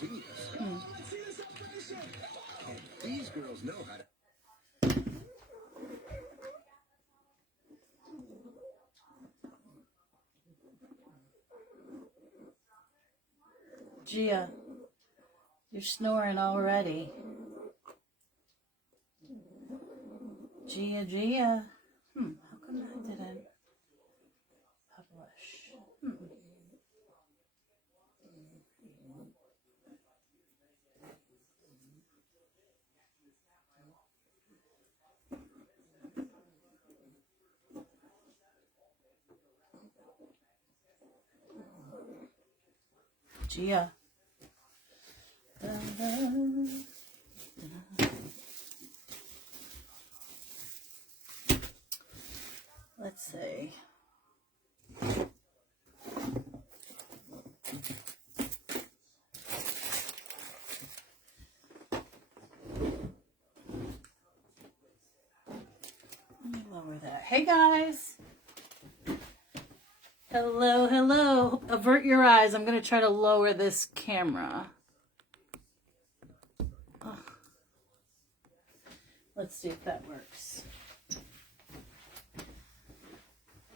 Hmm. These girls know how to. Gia, you're snoring already. Gia. How come that didn't publish? Gia. Let's see. Let me lower that. Hey guys. Hello. Avert your eyes. I'm going to try to lower this camera. Oh. Let's see if that works.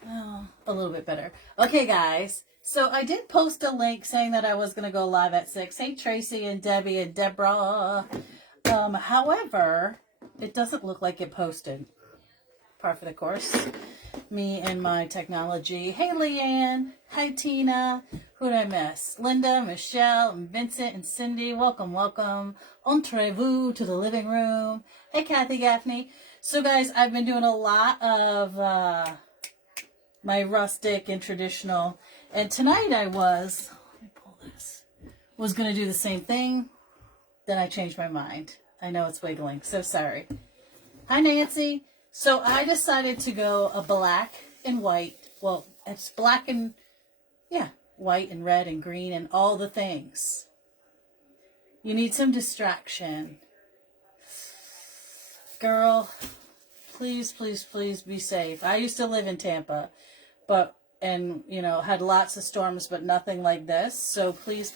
Oh, a little bit better. Okay, guys. So I did post a link saying that I was going to go live at 6. Hey, Tracy and Debbie and Deborah. However, it doesn't look like it posted. Par for the course. Me and my technology. Hey, Leanne. Hi, Tina. Who did I miss? Linda, Michelle, and Vincent, and Cindy. Welcome. Entrez-vous to the living room. Hey, Kathy Gaffney. So, guys, I've been doing a lot of my rustic and traditional. And tonight I was, let me pull this, was going to do the same thing. Then I changed my mind. I know it's wiggling. So sorry. Hi, Nancy. So I decided to go a black and white. Well, it's black and, white and red and green and all the things. You need some distraction. Girl, please be safe. I used to live in Tampa, and had lots of storms, but nothing like this. So please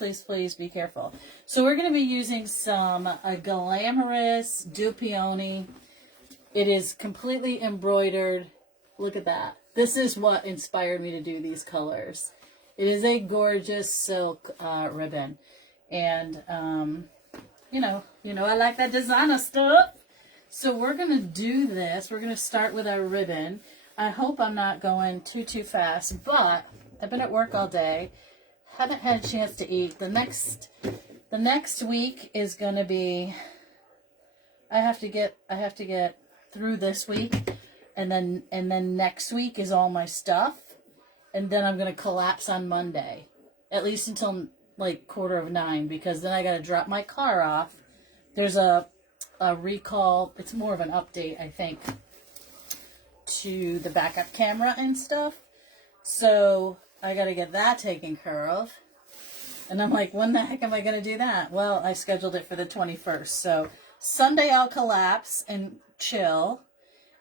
be careful. So we're going to be using some glamorous Dupioni. It is completely embroidered. Look at that. This is what inspired me to do these colors. It is a gorgeous silk ribbon. And, I like that designer stuff. So we're going to do this. We're going to start with our ribbon. I hope I'm not going too fast, but I've been at work all day. Haven't had a chance to eat. The next week is going to be, I have to get through this week, and then next week is all my stuff, and then I'm going to collapse on Monday, at least until like 8:45, because then I got to drop my car off. There's a recall. It's more of an update, I think, to the backup camera and stuff. So I got to get that taken care of. And I'm like, when the heck am I going to do that? Well, I scheduled it for the 21st. So Sunday I'll collapse and chill.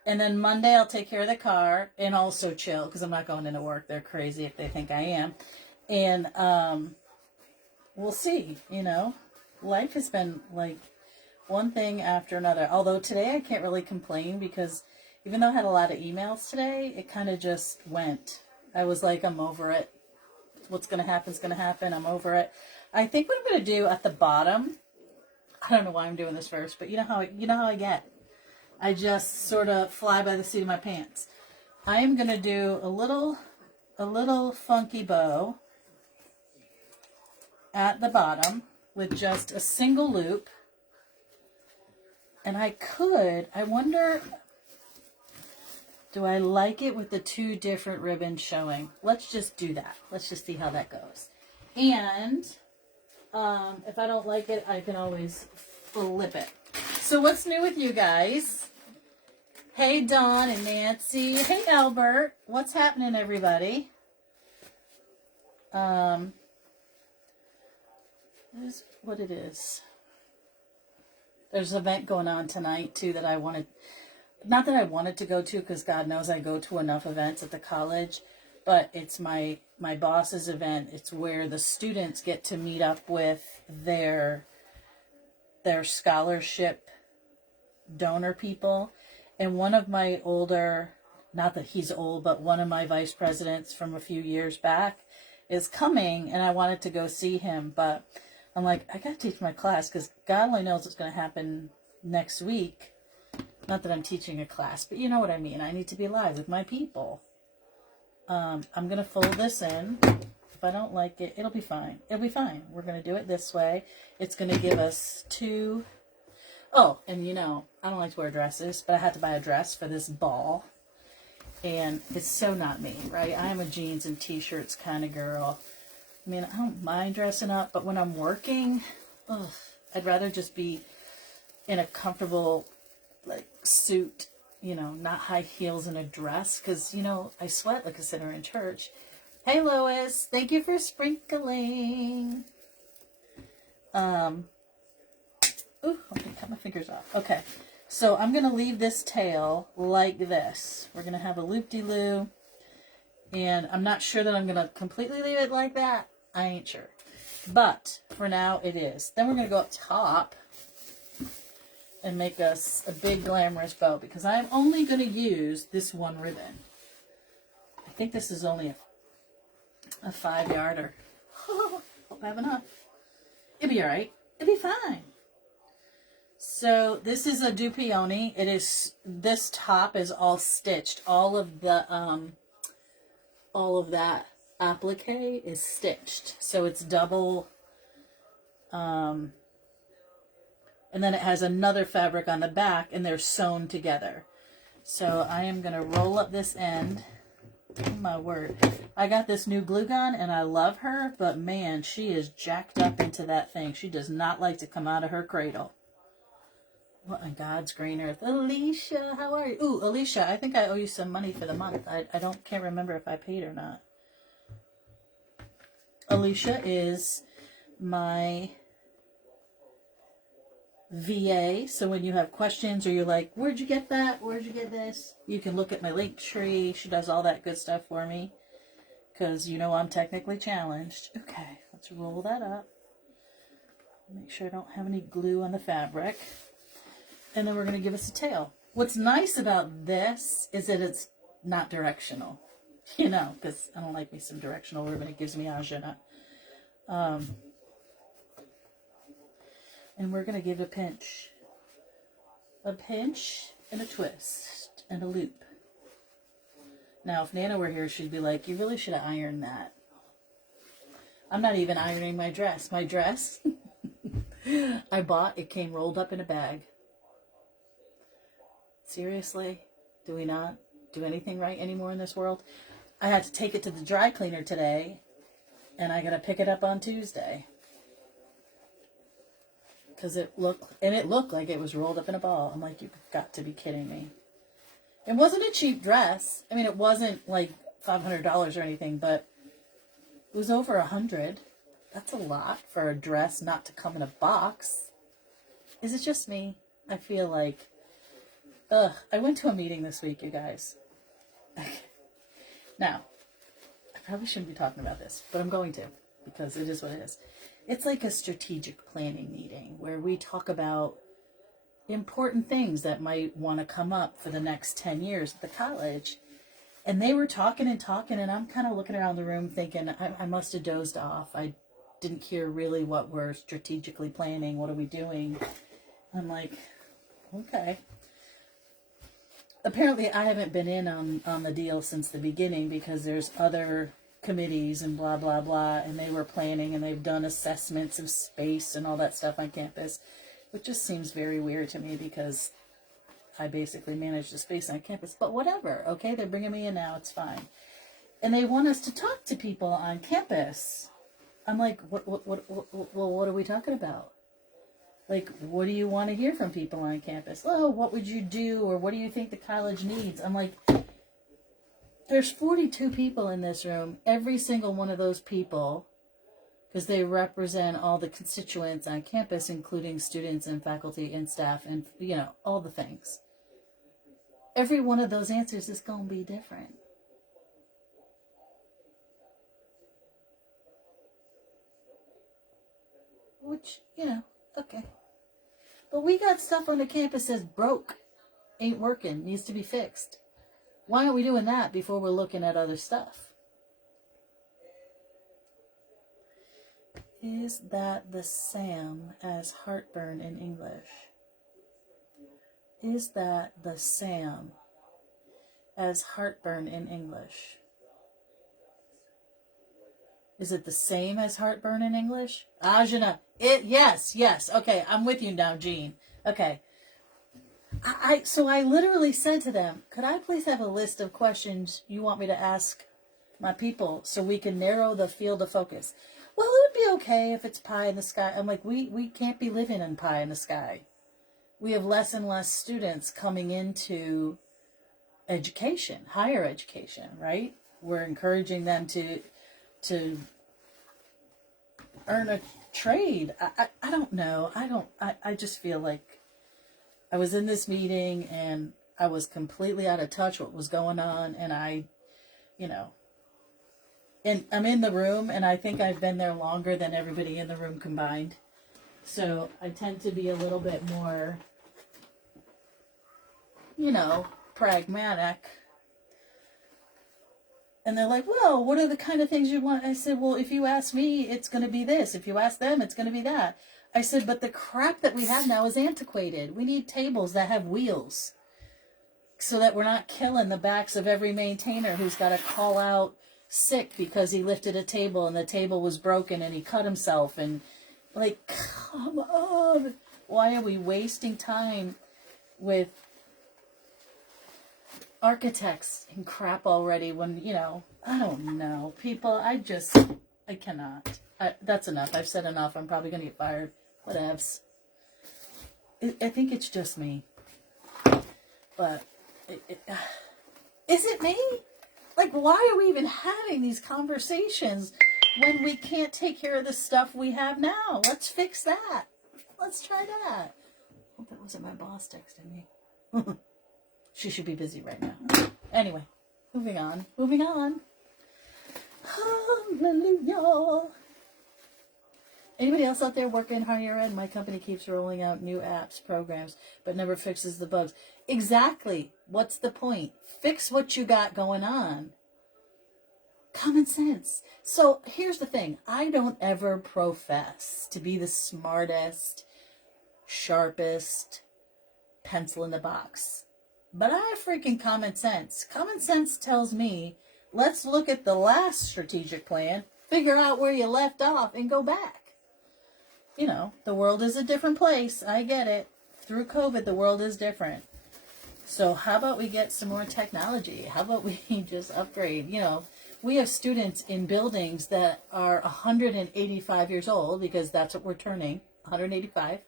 And then Monday I'll take care of the car and also chill, because I'm not going into work. They're crazy if they think I am. And we'll see, Life has been like one thing after another. Although today I can't really complain, because even though I had a lot of emails today, it kind of just went. I was like, I'm over it. What's going to happen is going to happen. I'm over it. I think what I'm going to do at the bottom, I don't know why I'm doing this first, but you know how I get. I just sort of fly by the seat of my pants. I am going to do a little funky bow at the bottom with just a single loop. And I wonder, do I like it with the two different ribbons showing? Let's just do that. Let's just see how that goes. And if I don't like it, I can always flip it. So what's new with you guys? Hey, Dawn and Nancy. Hey, Albert. What's happening, everybody? This is what it is. There's an event going on tonight, too, that I wanted... Not that I wanted to go to, because God knows I go to enough events at the college. but it's my boss's event. It's where the students get to meet up with their scholarship donor people. And one of my older, not that he's old, but one of my vice presidents from a few years back is coming, and I wanted to go see him, but I'm like, I gotta teach my class because God only knows what's going to happen next week. Not that I'm teaching a class, but you know what I mean. I need to be live with my people. I'm going to fold this in. If I don't like it, it'll be fine. It'll be fine. We're going to do it this way. It's going to give us two. Oh, and you know, I don't like to wear dresses, but I had to buy a dress for this ball. And it's so not me, right? I'm a jeans and t-shirts kind of girl. I mean, I don't mind dressing up, but when I'm working, I'd rather just be in a comfortable, like, suit, you know, not high heels and a dress, because, you know, I sweat like a sinner in church. Hey, Lois, thank you for sprinkling. Ooh, I'm gonna cut my fingers off. Okay, so I'm gonna leave this tail like this. We're gonna have a loop-de-loo, and I'm not sure that I'm gonna completely leave it like that. I ain't sure, but for now it is. Then we're gonna go up top and make us a big glamorous bow, because I'm only going to use this one ribbon. I think this is only a 5-yarder. Hope I have enough. It'll be alright. It'll be fine. So this is a dupioni. It is, this top is all stitched. All of that applique is stitched. So it's double, and then it has another fabric on the back, and they're sewn together. So I am going to roll up this end. Oh my word. I got this new glue gun, and I love her, but man, she is jacked up into that thing. She does not like to come out of her cradle. What in God's green earth? Alicia, how are you? Ooh, Alicia, I think I owe you some money for the month. I can't remember if I paid or not. Alicia is my VA, so when you have questions or you're like, where'd you get that? Where'd you get this? You can look at my link tree. She does all that good stuff for me because, you know, I'm technically challenged. Okay, let's roll that up. Make sure I don't have any glue on the fabric. And then we're going to give us a tail. What's nice about this is that it's not directional, you know, because I don't like me some directional ribbon. It gives me agita. And we're going to give a pinch and a twist and a loop. Now, if Nana were here, she'd be like, you really should have ironed that. I'm not even ironing my dress. My dress, I bought, it came rolled up in a bag. Seriously? Do we not do anything right anymore in this world? I had to take it to the dry cleaner today, and I got to pick it up on Tuesday. Because it looked like it was rolled up in a ball. I'm like, you've got to be kidding me. It wasn't a cheap dress. I mean, it wasn't like $500 or anything, but it was over $100. That's a lot for a dress not to come in a box. Is it just me? I feel like, I went to a meeting this week, you guys. Now, I probably shouldn't be talking about this, but I'm going to, because it is what it is. It's like a strategic planning meeting where we talk about important things that might want to come up for the next 10 years at the college. And they were talking, and I'm kind of looking around the room thinking, I must have dozed off. I didn't hear really what we're strategically planning. What are we doing? I'm like, okay. Apparently, I haven't been in on the deal since the beginning because there's other committees and blah, blah, blah, and they were planning and they've done assessments of space and all that stuff on campus, which just seems very weird to me because I basically manage the space on campus. But whatever, okay? They're bringing me in now. It's fine. And they want us to talk to people on campus. I'm like, what are we talking about? Like, what do you want to hear from people on campus? Oh, what would you do? Or what do you think the college needs? I'm like, there's 42 people in this room. Every single one of those people, because they represent all the constituents on campus, including students and faculty and staff and, you know, all the things. Every one of those answers is going to be different. which, okay. But we got stuff on the campus that's broke, ain't working, needs to be fixed. Why aren't we doing that before we're looking at other stuff? Is that the same as heartburn in English? Is that the same as heartburn in English? Is it the same as heartburn in English? Ajna. Yes. Okay, I'm with you now, Jean. Okay. So I literally said to them, could I please have a list of questions you want me to ask my people so we can narrow the field of focus? Well, it would be okay if it's pie in the sky. I'm like, we can't be living in pie in the sky. We have less and less students coming into education, higher education, right? We're encouraging them to earn a trade. I don't know. I just feel like I was in this meeting and I was completely out of touch with what was going on, and and I'm in the room, and I think I've been there longer than everybody in the room combined. So I tend to be a little bit more, pragmatic. And they're like, well, what are the kind of things you want? I said, well, if you ask me, it's going to be this. If you ask them, it's going to be that. I said, but the crap that we have now is antiquated. We need tables that have wheels so that we're not killing the backs of every maintainer who's got to call out sick because he lifted a table and the table was broken and he cut himself. And like, come on. Why are we wasting time with architects and crap already when, I don't know. People, I cannot. That's enough. I've said enough. I'm probably going to get fired. Whatevs. I think it's just me. But, is it me? Like, why are we even having these conversations when we can't take care of the stuff we have now? Let's fix that. Let's try that. Hope that wasn't my boss texting me. She should be busy right now. Anyway, moving on. Hallelujah. Anybody else out there working higher ed? My company keeps rolling out new apps, programs, but never fixes the bugs. Exactly. What's the point? Fix what you got going on. Common sense. So here's the thing. I don't ever profess to be the smartest, sharpest pencil in the box. But I have freaking common sense. Common sense tells me, let's look at the last strategic plan, figure out where you left off, and go back. The world is a different place. I get it. Through COVID, the world is different. So how about we get some more technology? How about we just upgrade? We have students in buildings that are 185 years old, because that's what we're turning, 185.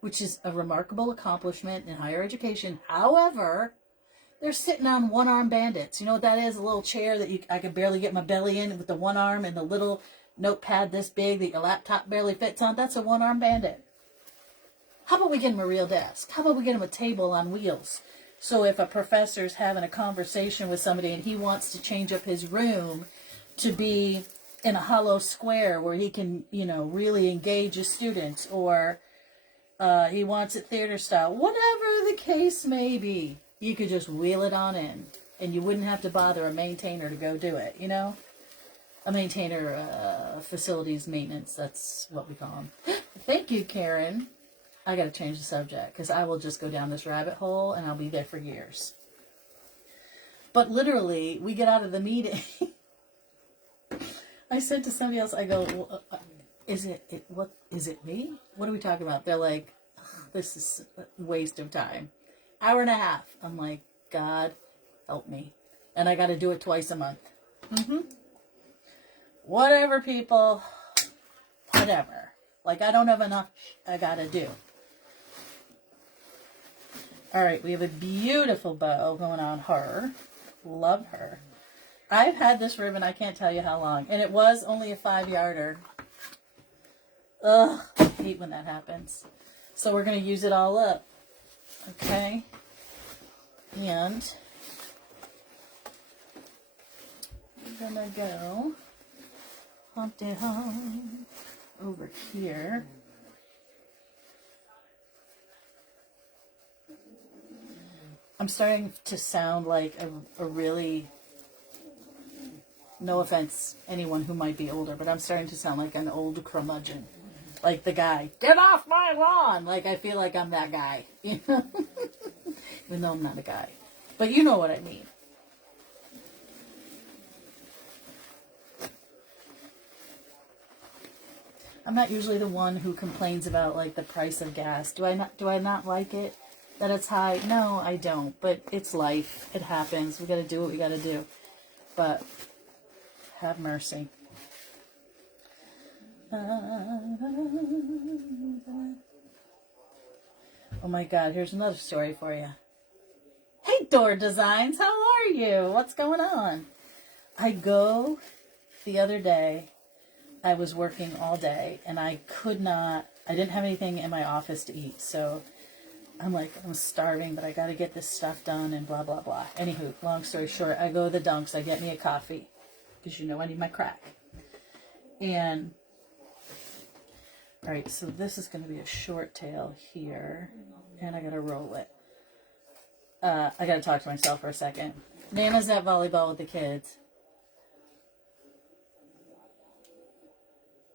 Which is a remarkable accomplishment in higher education. However, they're sitting on one-arm bandits. You know what that is? A little chair that I could barely get my belly in with the one arm, and the little notepad this big that your laptop barely fits on. That's a one-arm bandit. How about we get them a real desk? How about we get them a table on wheels? So if a professor's having a conversation with somebody and he wants to change up his room to be in a hollow square where he can, really engage his students, or he wants it theater style. Whatever the case may be, you could just wheel it on in, and you wouldn't have to bother a maintainer to go do it, A maintainer, facilities maintenance, that's what we call them. Thank you, Karen. I got to change the subject, because I will just go down this rabbit hole, and I'll be there for years. But literally, we get out of the meeting. I said to somebody else, I go, is it me? What are we talking about? They're like, this is a waste of time. Hour and a half. I'm like, God help me. And I got to do it twice a month. Whatever, people. Whatever. Like, I don't have enough I got to do. All right, we have a beautiful bow going on her. Love her. I've had this ribbon, I can't tell you how long. And it was only a 5-yarder. Ugh, I hate when that happens. So we're going to use it all up. Okay. And I'm going to go Humpty Hump over here. I'm starting to sound like a really, no offense, anyone who might be older, but I'm starting to sound like an old curmudgeon. Like the guy, get off my lawn! Like, I feel like I'm that guy, you know? Even though I'm not a guy. But you know what I mean. I'm not usually the one who complains about, like, the price of gas. Do I not like it? That it's high? No, I don't. But it's life. It happens. We gotta do what we gotta do. But have mercy. Oh my God, here's another story for you. Hey, Door Designs, how are you? What's going on? The other day, I was working all day and I didn't have anything in my office to eat. So I'm like, I'm starving, but I got to get this stuff done and blah, blah, blah. Anywho, long story short, I go to the Dunks, I get me a coffee because you know I need my crack. And, all right, so this is going to be a short tail here and I got to roll it. I got to talk to myself for a second. Nana's at volleyball with the kids.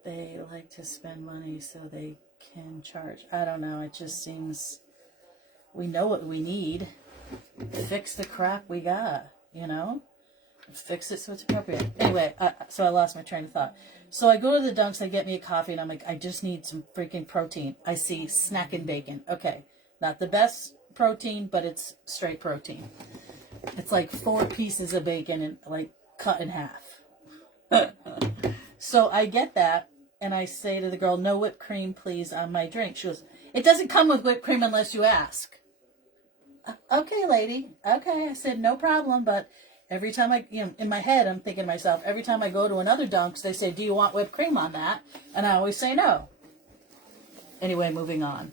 They like to spend money so they can charge. I don't know. It just seems we know what we need. Fix the crap we got, you know? Fix it so it's appropriate. Anyway, so I lost my train of thought. So I go to the Dunks, I get me a coffee, and I'm like, I just need some freaking protein. I see snack and bacon. Okay, not the best protein, but it's straight protein. It's like 4 pieces of bacon and like cut in half. So I get that and I say to the girl, no whipped cream please on my drink. She goes, it doesn't come with whipped cream unless you ask. Okay, lady. Okay. I said, no problem. But every time in my head, I'm thinking to myself, every time I go to another Dunks, they say, do you want whipped cream on that? And I always say no. Anyway, moving on.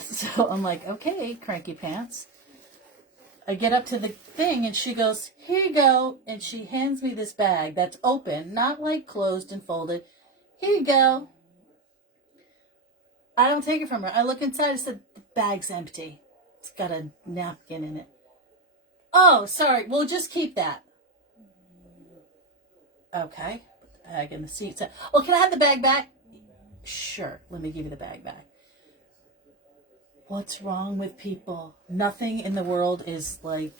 So I'm like, okay, cranky pants. I get up to the thing and she goes, here you go. And she hands me this bag that's open, not like closed and folded. Here you go. I don't take it from her. I look inside. I said, the bag's empty. It's got a napkin in it. Oh, sorry. Well, just keep that. Okay. Put the bag in the seat. So, well, can I have the bag back? Sure. Let me give you the bag back. What's wrong with people? Nothing in the world is like,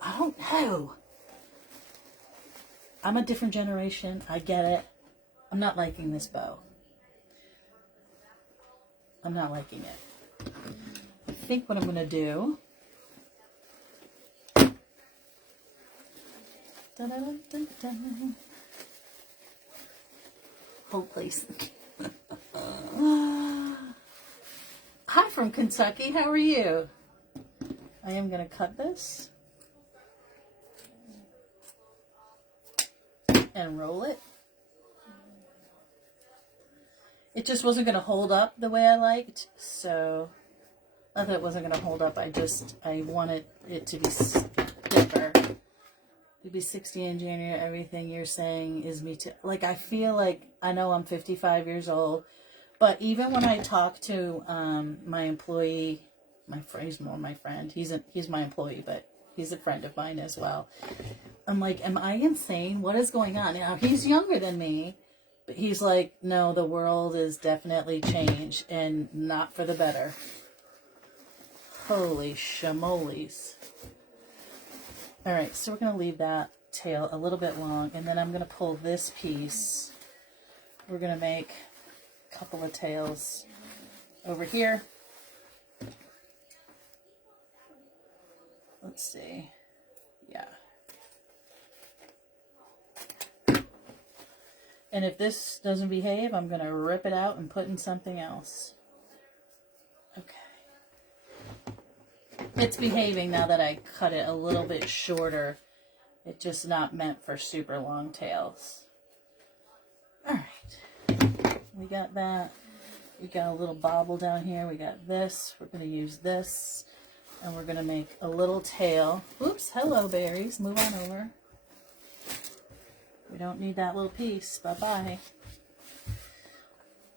I don't know. I'm a different generation. I get it. I'm not liking this bow. I'm not liking it. I think what I'm going to do. Hold please. Hi from Kentucky. How are you? I am going to cut this and roll it. It just wasn't going to hold up the way I liked, so not that it wasn't going to hold up. I wanted it to be stiffer. It'd be 60 in January. Everything you're saying is me too. Like, I feel like, I know I'm 55 years old, but even when I talk to my employee, he's more my friend. He's my employee, but he's a friend of mine as well. I'm like, am I insane? What is going on? Now, he's younger than me, but he's like, no, the world is definitely changed and not for the better. Holy shamoles. All right, so we're going to leave that tail a little bit long, and then I'm going to pull this piece. We're going to make a couple of tails over here. Let's see. Yeah. And if this doesn't behave, I'm going to rip it out and put in something else. Okay. It's behaving now that I cut it a little bit shorter. It's just not meant for super long tails. All right. We got that. We got a little bobble down here. We got this. We're going to use this. And we're going to make a little tail. Oops. Hello, berries. Move on over. We don't need that little piece. Bye-bye.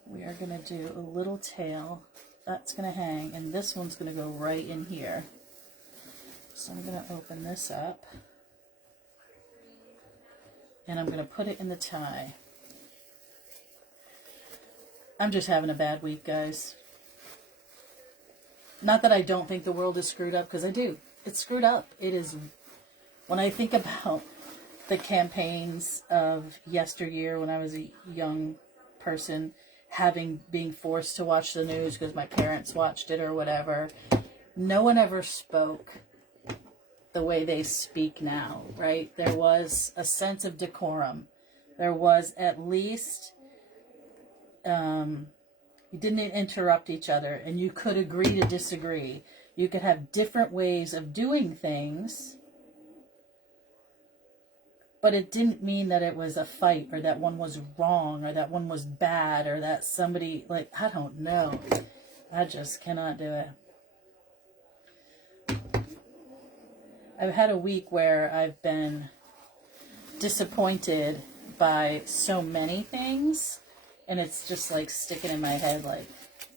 We are going to do a little tail that's going to hang, and this one's going to go right in here. So I'm going to open this up, and I'm going to put it in the tie. I'm just having a bad week, guys. Not that I don't think the world is screwed up, because I do. It's screwed up. It is. When I think about the campaigns of yesteryear when I was a young person, being forced to watch the news because my parents watched it or whatever, no one ever spoke the way they speak now, right? There was a sense of decorum. There was at least, you didn't interrupt each other, and you could agree to disagree. You could have different ways of doing things, but it didn't mean that it was a fight, or that one was wrong, or that one was bad, or that somebody, like, I don't know. I just cannot do it. I've had a week where I've been disappointed by so many things, and it's just like sticking in my head, like,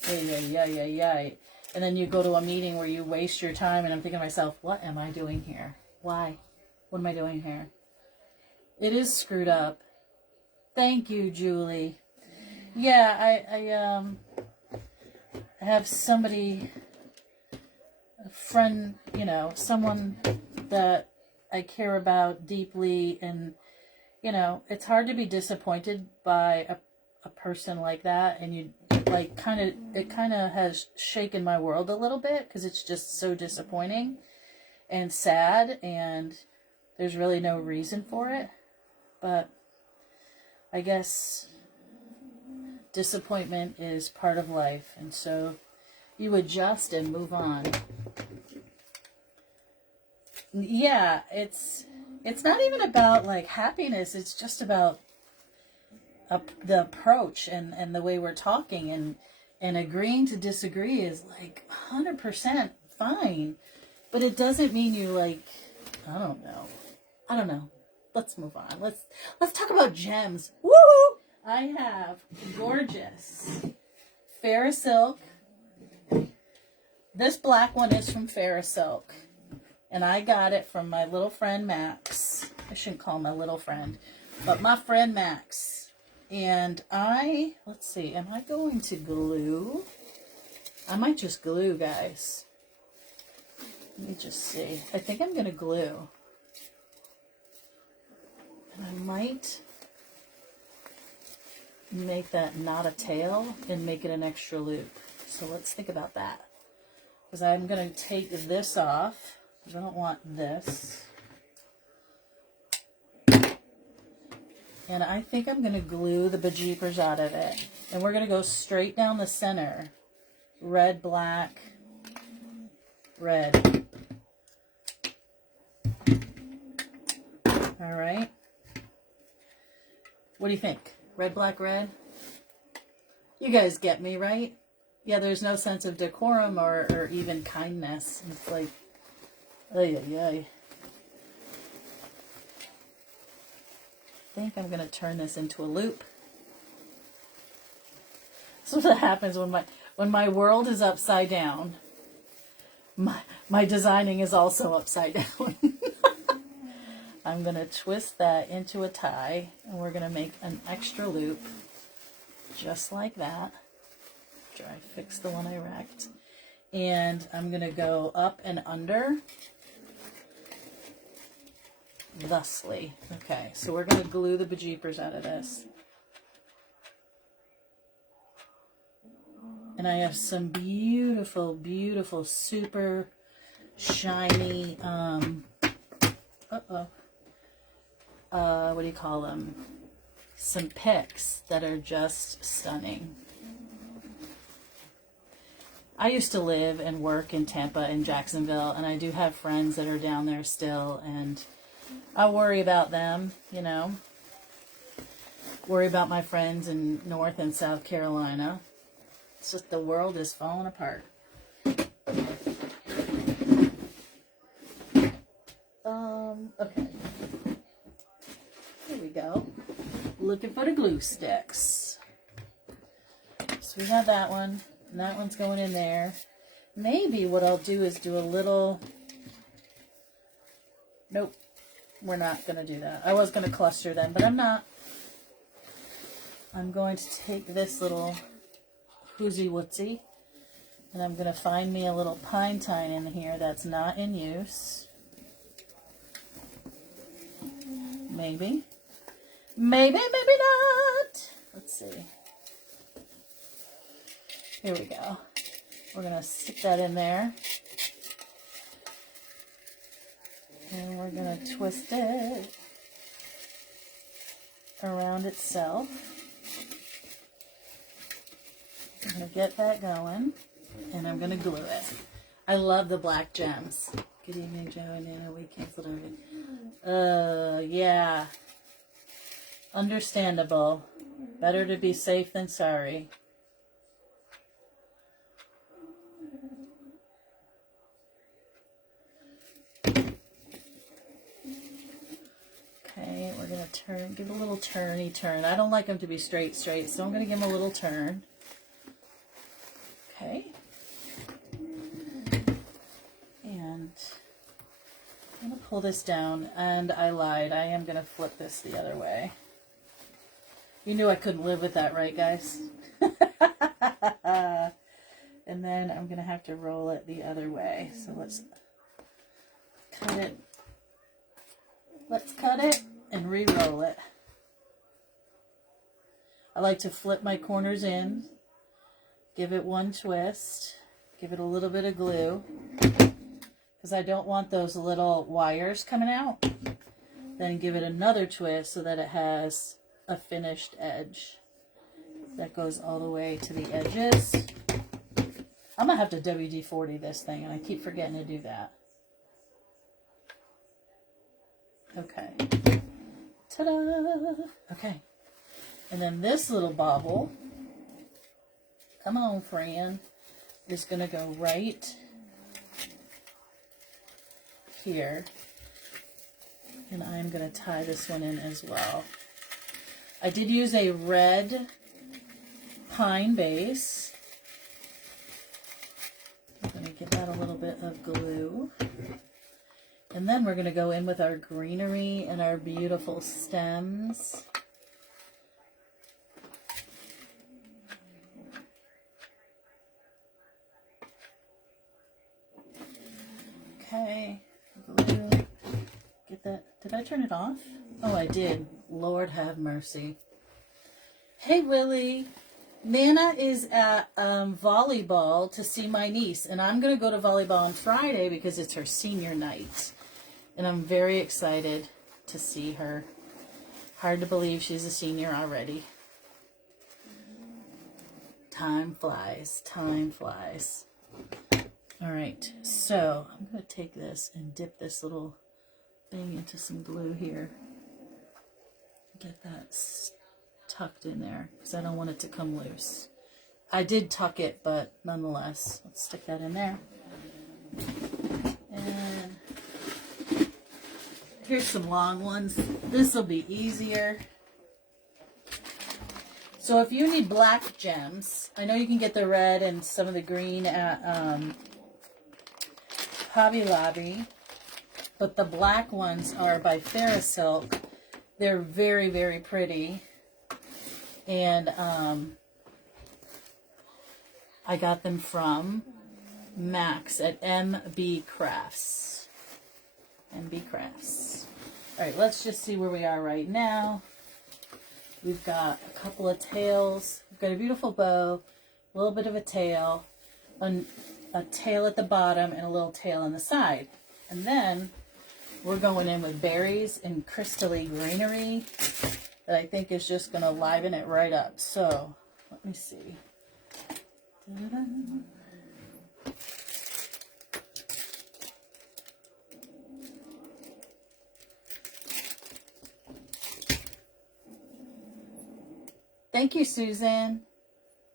yeah. And then you go to a meeting where you waste your time, and I'm thinking to myself, what am I doing here? Why? What am I doing here? It is screwed up. Thank you, Julie. Yeah, I have somebody, a friend, you know, someone that I care about deeply, and, you know, it's hard to be disappointed by a person like that, and you, like, it kind of has shaken my world a little bit, because it's just so disappointing and sad, and there's really no reason for it. But I guess disappointment is part of life, and so you adjust and move on. Yeah, it's not even about, like, happiness. It's just about the approach and the way we're talking, and agreeing to disagree is, like, 100% fine. But it doesn't mean you, like, I don't know. Let's move on. Let's talk about gems. Woo! I have gorgeous Silk. This black one is from Silk, and I got it from my little friend Max. I shouldn't call him my little friend, but my friend Max. And let's see, am I going to glue? I might just glue, guys. Let me just see. I think I'm going to glue. And I might make that not a tail and make it an extra loop. So let's think about that. Because I'm going to take this off, because I don't want this. And I think I'm going to glue the bejeepers out of it. And we're going to go straight down the center. Red, black, red. All right. What do you think? Red, black, red? You guys get me, right? Yeah, there's no sense of decorum or even kindness. It's like, ay. I think I'm going to turn this into a loop. So what happens when my world is upside down, my designing is also upside down. I'm going to twist that into a tie, and we're going to make an extra loop, just like that, after I fix the one I wrecked. And I'm going to go up and under, thusly. Okay, so we're going to glue the bejeepers out of this. And I have some beautiful, beautiful, super shiny, what do you call them? Some picks that are just stunning. I used to live and work in Tampa and Jacksonville, and I do have friends that are down there still, and I worry about them, you know. Worry about my friends in North and South Carolina. It's just the world is falling apart. Okay. Here we go. Looking for the glue sticks. So we have that one. And that one's going in there. Maybe what I'll do is do a little... Nope. We're not going to do that. I was going to cluster them, but I'm not. I'm going to take this little woozy wootsy, and I'm going to find me a little pine tine in here that's not in use. Maybe. Maybe, maybe not. Let's see. Here we go. We're going to stick that in there. And we're going to twist it around itself. I'm going to get that going, and I'm going to glue it. I love the black gems. Good evening, Joe and Nana. We canceled everything. Yeah. Understandable. Better to be safe than sorry. Okay, we're going to give it a little turny turn. I don't like them to be straight, so I'm going to give them a little turn. Okay. And I'm going to pull this down, and I lied. I am going to flip this the other way. You knew I couldn't live with that, right, guys? And then I'm going to have to roll it the other way. So let's cut it. Let's cut it and re-roll it. I like to flip my corners in, give it one twist, give it a little bit of glue, because I don't want those little wires coming out. Then give it another twist so that it has a finished edge that goes all the way to the edges. I'm going to have to WD-40 this thing, and I keep forgetting to do that. Okay. Ta-da! Okay. And then this little bobble, come on, Fran, is going to go right here. And I'm going to tie this one in as well. I did use a red pine base. I'm going to give that a little bit of glue. And then we're going to go in with our greenery and our beautiful stems. Okay, glue. Get that. Did I turn it off? Oh, I did. Lord have mercy. Hey, Willie. Nana is at volleyball to see my niece, and I'm going to go to volleyball on Friday because it's her senior night. And I'm very excited to see her. Hard to believe she's a senior already. Time flies. Time flies. All right, so I'm going to take this and dip this little thing into some glue here. Get that tucked in there because I don't want it to come loose. I did tuck it, but nonetheless, let's stick that in there. And here's some long ones. This will be easier. So if you need black gems, I know you can get the red and some of the green at Hobby Lobby, but the black ones are by Ferrosilk. They're very, very pretty. And I got them from Max at MB Crafts. MB Crafts. All right, let's just see where we are right now. We've got a couple of tails. We've got a beautiful bow, a little bit of a tail, a tail at the bottom, and a little tail on the side. And then we're going in with berries and crystally greenery that I think is just going to liven it right up. So, let me see. Da-da-da. Thank you, Susan.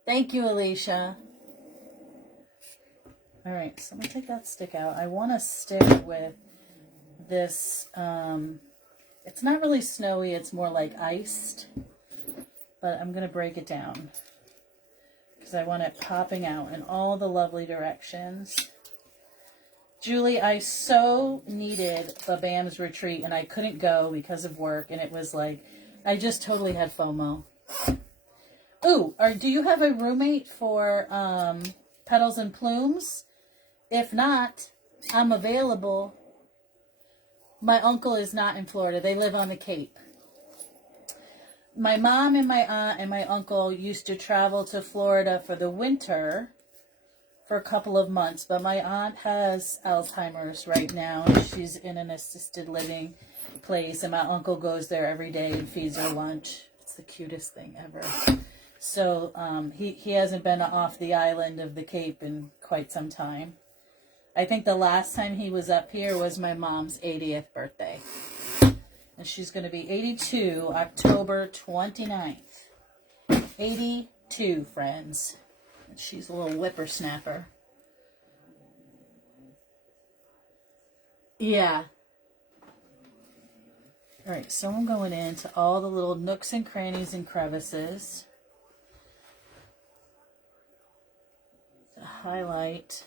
Thank you, Alicia. All right, so I'm going to take that stick out. I want to stick with this, it's not really snowy, it's more like iced, but I'm going to break it down because I want it popping out in all the lovely directions. Julie, I so needed the BAMS retreat and I couldn't go because of work, and it was like, I just totally had FOMO. Ooh, do you have a roommate for Petals and Plumes? If not, I'm available. My uncle is not in Florida. They live on the Cape. My mom and my aunt and my uncle used to travel to Florida for the winter for a couple of months, but my aunt has Alzheimer's right now, and she's in an assisted living place, and my uncle goes there every day and feeds her lunch. It's the cutest thing ever. So he hasn't been off the island of the Cape in quite some time. I think the last time he was up here was my mom's 80th birthday. And she's going to be 82 October 29th. 82, friends. And she's a little whippersnapper. Yeah. All right, so I'm going into all the little nooks and crannies and crevices to highlight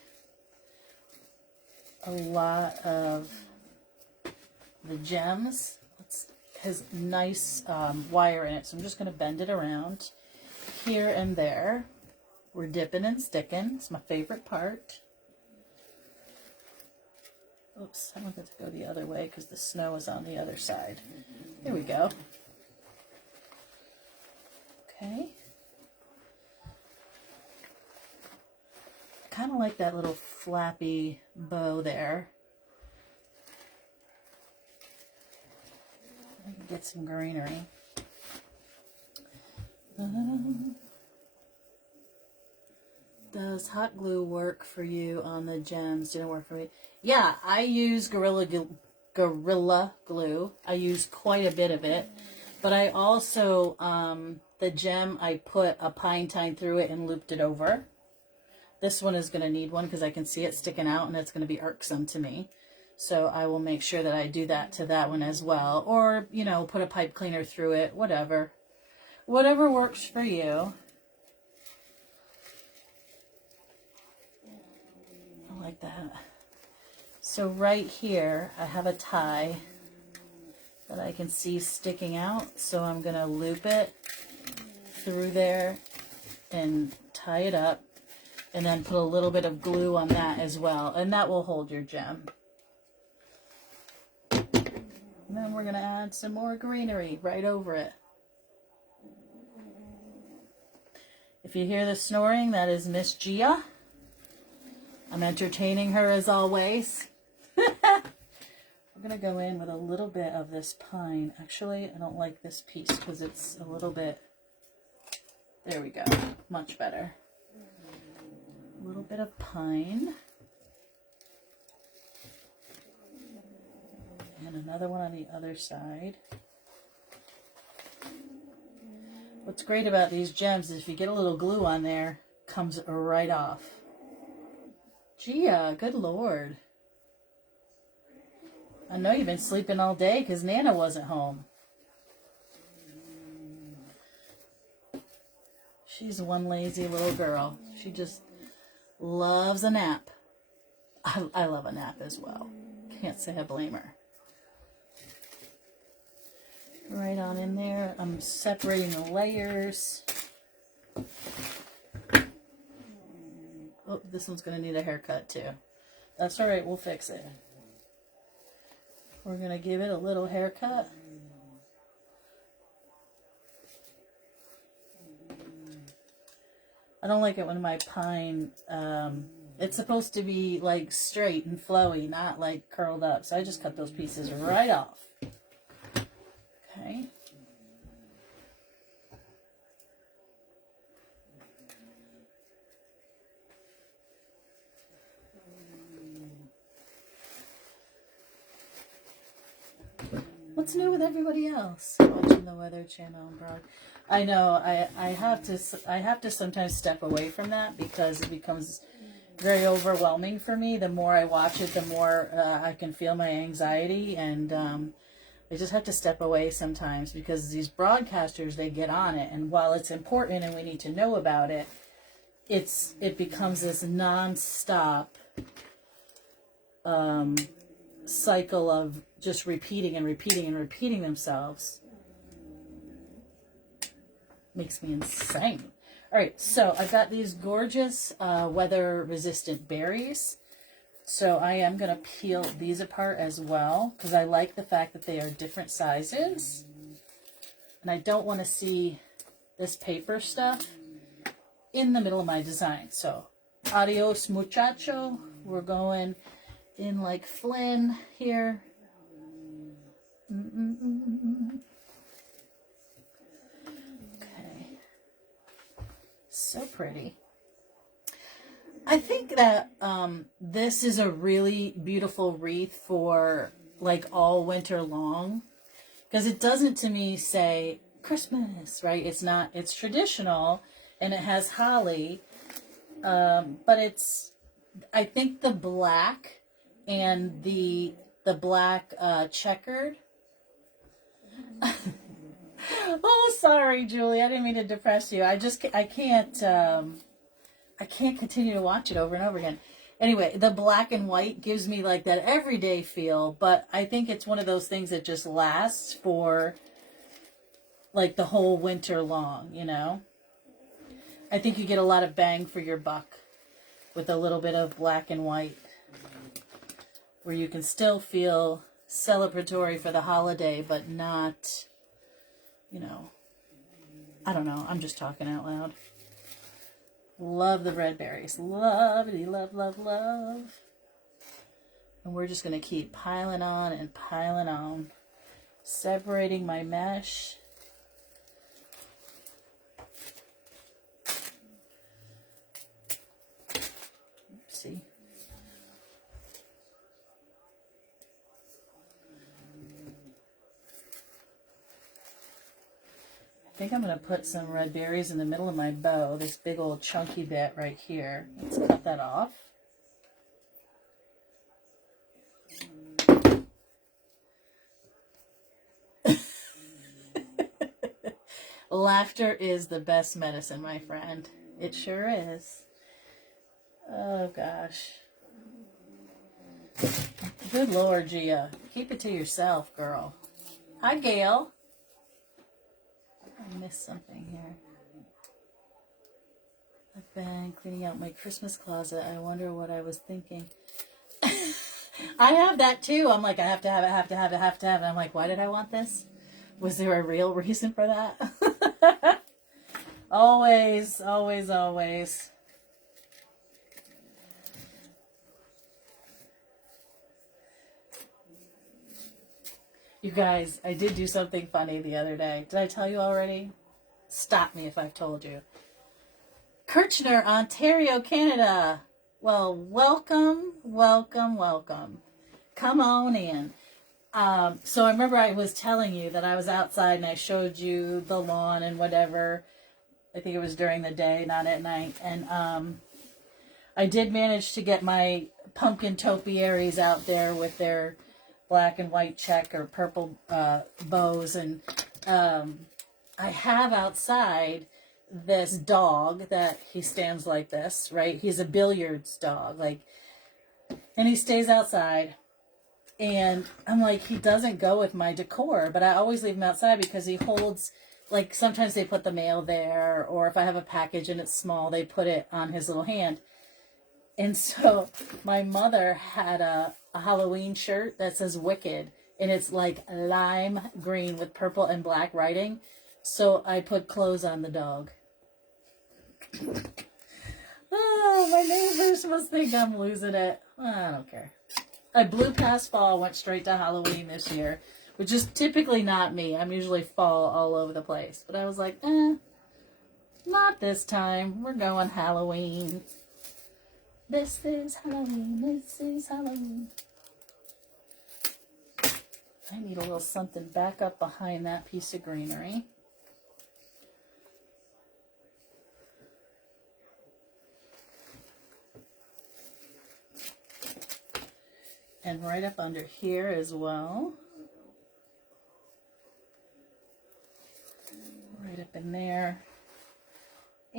a lot of the gems. It has nice wire in it, so I'm just going to bend it around here and there. We're dipping and sticking. It's my favorite part. Oops, I'm going to go the other way because the snow is on the other side. Here we go. Okay. I kind of like that little flappy bow there. I can get some greenery. Does hot glue work for you on the gems? Didn't work for me. Yeah, I use Gorilla Glue. I use quite a bit of it. But I also, the gem, I put a pine tine through it and looped it over. This one is going to need one because I can see it sticking out and it's going to be irksome to me. So I will make sure that I do that to that one as well. Or, you know, put a pipe cleaner through it, whatever. Whatever works for you. I like that. So right here, I have a tie that I can see sticking out. So I'm going to loop it through there and tie it up. And then put a little bit of glue on that as well. And that will hold your gem. And then we're going to add some more greenery right over it. If you hear the snoring, that is Miss Gia. I'm entertaining her as always. We're going to go in with a little bit of this pine. Actually, I don't like this piece because it's a little bit... There we go. Much better. A little bit of pine. And another one on the other side. What's great about these gems is if you get a little glue on there, it comes right off. Gia, good Lord. I know you've been sleeping all day because Nana wasn't home. She's one lazy little girl. She just loves a nap. I love a nap as well. Can't say I blame her. Right on in there. I'm separating the layers. Oh, this one's going to need a haircut too. That's all right. We'll fix it. We're going to give it a little haircut. I don't like it when my pine, it's supposed to be like straight and flowy, not like curled up. So I just cut those pieces right off. Okay. What's new with everybody else? Watching the Weather Channel and broad. I know I have to sometimes step away from that because it becomes very overwhelming for me. The more I watch it, the more I can feel my anxiety, and I just have to step away sometimes because these broadcasters, they get on it, and while it's important and we need to know about it, it becomes this non-stop cycle of just repeating and repeating and repeating themselves. Makes me insane. All right, so I've got these gorgeous weather-resistant berries. So I am going to peel these apart as well because I like the fact that they are different sizes. And I don't want to see this paper stuff in the middle of my design. So, adios muchacho. We're going in like Flynn here. Okay. So pretty. I think that this is a really beautiful wreath for like all winter long. Because it doesn't to me say Christmas, right? It's not, it's traditional and it has holly. But it's, I think the black and the black checkered. Oh, sorry, Julie. I didn't mean to depress you. I can't continue to watch it over and over again. Anyway, the black and white gives me like that everyday feel, but I think it's one of those things that just lasts for like the whole winter long, you know? I think you get a lot of bang for your buck with a little bit of black and white, where you can still feel celebratory for the holiday, but not, you know, I don't know. I'm just talking out loud. Love the red berries. Lovely, love, love, love. And we're just going to keep piling on and piling on. Separating my mesh. Oopsie. I think I'm going to put some red berries in the middle of my bow, this big old chunky bit right here. Let's cut that off. Laughter is the best medicine, my friend. It sure is. Oh, gosh. Good Lord, Gia. Keep it to yourself, girl. Hi, Gail. I missed something here. I've been cleaning out my Christmas closet. I wonder what I was thinking. I have that too. I'm like, I have to have it, have to have it, have to have it. I'm like, why did I want this? Was there a real reason for that? Always, always, always. You guys, I did do something funny the other day. Did I tell you already? Stop me if I've told you. Kirchner, Ontario, Canada. Well, welcome, welcome, welcome. Come on in. So I remember I was telling you that I was outside and I showed you the lawn and whatever. I think it was during the day, not at night. And I did manage to get my pumpkin topiaries out there with their black and white check or purple bows. And I have outside this dog that he stands like this, right? He's a billiards dog, like, and he stays outside. And I'm like, he doesn't go with my decor, but I always leave him outside because he holds, like, sometimes they put the mail there, or if I have a package and it's small, they put it on his little hand. And so my mother had a Halloween shirt that says Wicked, and it's like lime green with purple and black writing. So I put clothes on the dog. Oh, my neighbors must think I'm losing it. I don't care. I blew past fall, went straight to Halloween this year, which is typically not me. I'm usually fall all over the place. But I was like, not this time. We're going Halloween. This is Halloween. This is Halloween. I need a little something back up behind that piece of greenery. And right up under here as well. Right up in there.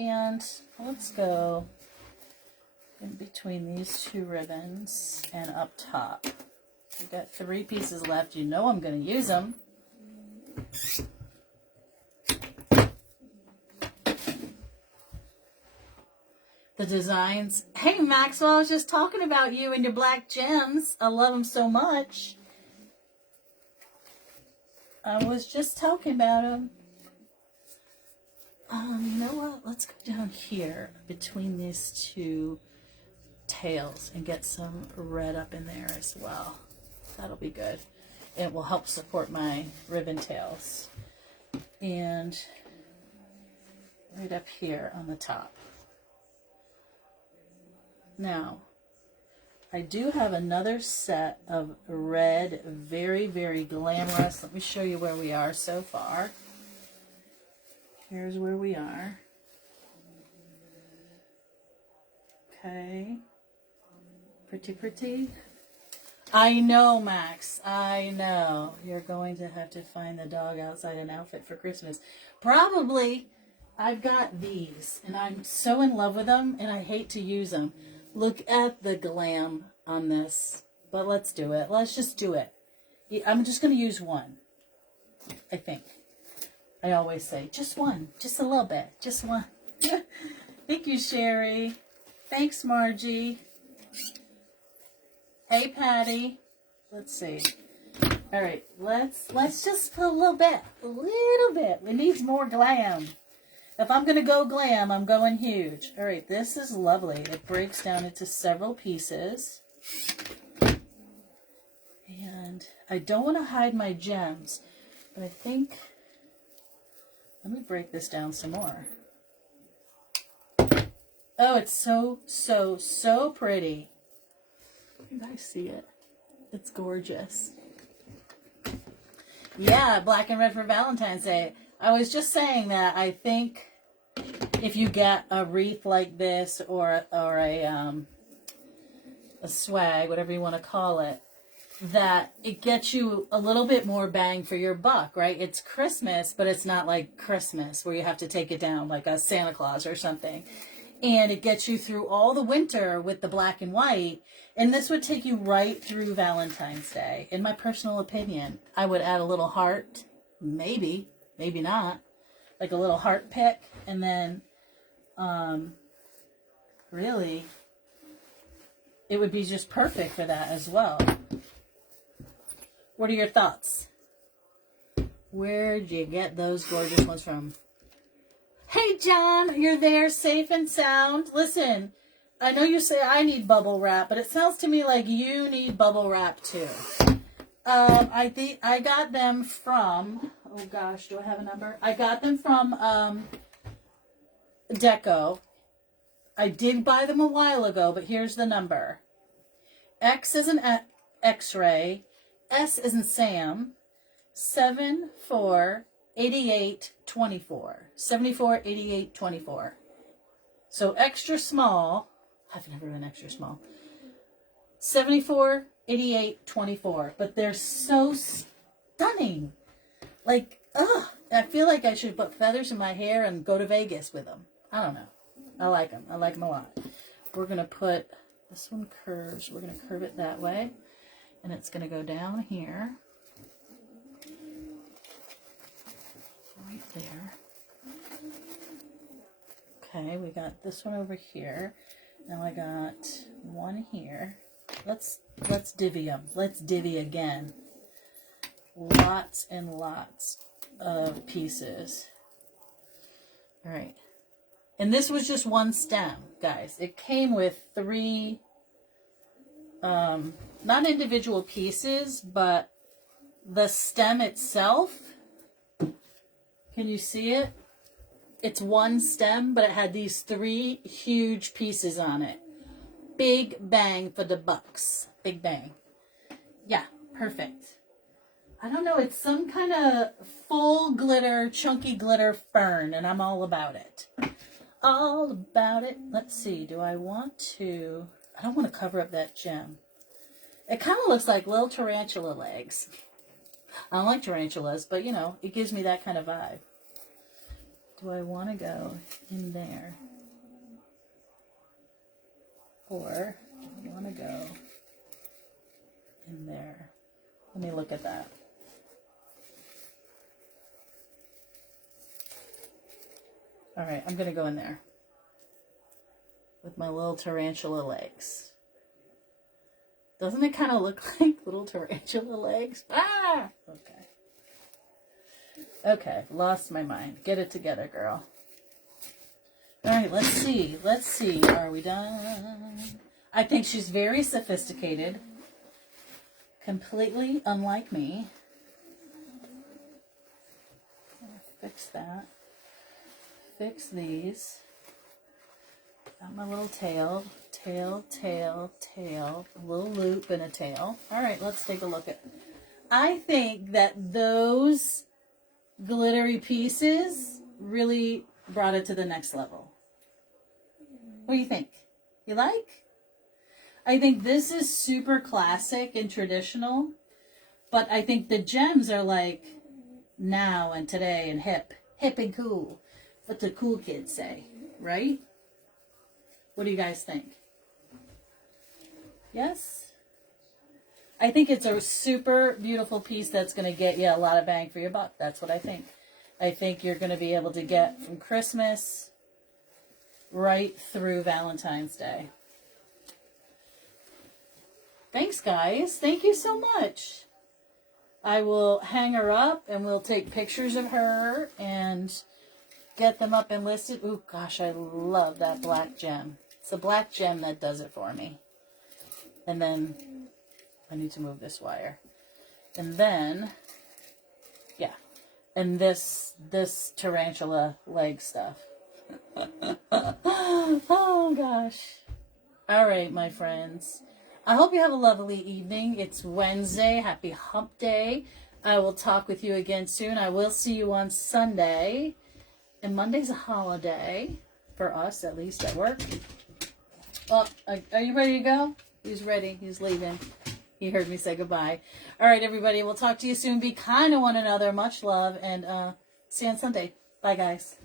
And let's go in between these two ribbons and up top. We've got 3 pieces left. You know I'm going to use them. The designs. Hey, Maxwell, I was just talking about you and your black gems. I love them so much. I was just talking about them. You know what? Let's go down here between these 2 tails and get some red up in there as well. That'll be good. It will help support my ribbon tails. And right up here on the top. Now, I do have another set of red, very, very glamorous. Let me show you where we are so far. Here's where we are. Okay. Pretty, pretty. I know, Max. I know. You're going to have to find the dog outside an outfit for Christmas. Probably. I've got these, and I'm so in love with them, and I hate to use them. Look at the glam on this. But let's do it. Let's just do it. I'm just going to use one, I think. I always say, just one. Just a little bit. Just one. Thank you, Sherry. Thanks, Margie. Hey, Patty. Let's see. All right, let's just put a little bit. A little bit. It needs more glam. If I'm going to go glam, I'm going huge. All right, this is lovely. It breaks down into several pieces. And I don't want to hide my gems, but I think, let me break this down some more. Oh, it's so, so, so pretty. You guys see it? It's gorgeous. Yeah, black and red for Valentine's Day. I was just saying that I think if you get a wreath like this or a swag, whatever you want to call it, that it gets you a little bit more bang for your buck, right? It's Christmas, but it's not like Christmas where you have to take it down like a Santa Claus or something. And it gets you through all the winter with the black and white. And this would take you right through Valentine's Day. In my personal opinion, I would add a little heart. Maybe, maybe not. Like a little heart pick. And then, really, it would be just perfect for that as well. What are your thoughts? Where'd you get those gorgeous ones from? Hey, John, you're there safe and sound. Listen, I know you say I need bubble wrap, but it sounds to me like you need bubble wrap too. I think I got them from, oh gosh, do I have a number? I got them from Deco. I did buy them a while ago, but here's the number. X is an X-ray, S is in Sam, 748824. 748824. So extra small. I've never been extra small. 748824. But they're so stunning. Like, ugh. I feel like I should put feathers in my hair and go to Vegas with them. I don't know. I like them. I like them a lot. We're going to put, this one curves. We're going to curve it that way. And it's going to go down here. Right there. Okay, we got this one over here. Now I got one here. Let's divvy them. Let's divvy again. Lots and lots of pieces. All right. And this was just one stem, guys. It came with 3, not individual pieces, but the stem itself. Can you see it? It's one stem, but it had these 3 huge pieces on it. Big bang for the bucks. Big bang. Yeah, perfect. I don't know, it's some kind of full glitter, chunky glitter fern, and I'm all about it. All about it. Let's see, do I want to... I don't want to cover up that gem. It kind of looks like little tarantula legs. I don't like tarantulas, but, you know, it gives me that kind of vibe. do I want to go in there? Or do I want to go in there? Let me look at that. All right, I'm going to go in there with my little tarantula legs. Doesn't it kind of look like little tarantula legs? Ah! Okay. Okay, lost my mind. Get it together, girl. All right, let's see. Let's see. Are we done? I think she's very sophisticated. Completely unlike me. Fix that. Fix these. Got my little tail. Tail, tail, tail. A little loop and a tail. All right, let's take a look at. I think that those glittery pieces really brought it to the next level. What do you think? You like? I think this is super classic and traditional, but I think the gems are like now and today and hip and cool. What the cool kids say, right? What do you guys think? Yes? I think it's a super beautiful piece that's going to get you a lot of bang for your buck. That's what I think. I think you're going to be able to get from Christmas right through Valentine's Day. Thanks, guys. Thank you so much. I will hang her up and we'll take pictures of her and get them up and listed. Ooh, gosh, I love that black gem. It's the black gem that does it for me. And then I need to move this wire. And then, yeah. And this tarantula leg stuff. Oh, gosh. All right, my friends. I hope you have a lovely evening. It's Wednesday. Happy hump day. I will talk with you again soon. I will see you on Sunday. And Monday's a holiday. For us, at least, at work. Well, are you ready to go? He's ready. He's leaving. He heard me say goodbye. All right, everybody. We'll talk to you soon. Be kind to one another. Much love. And see you on Sunday. Bye, guys.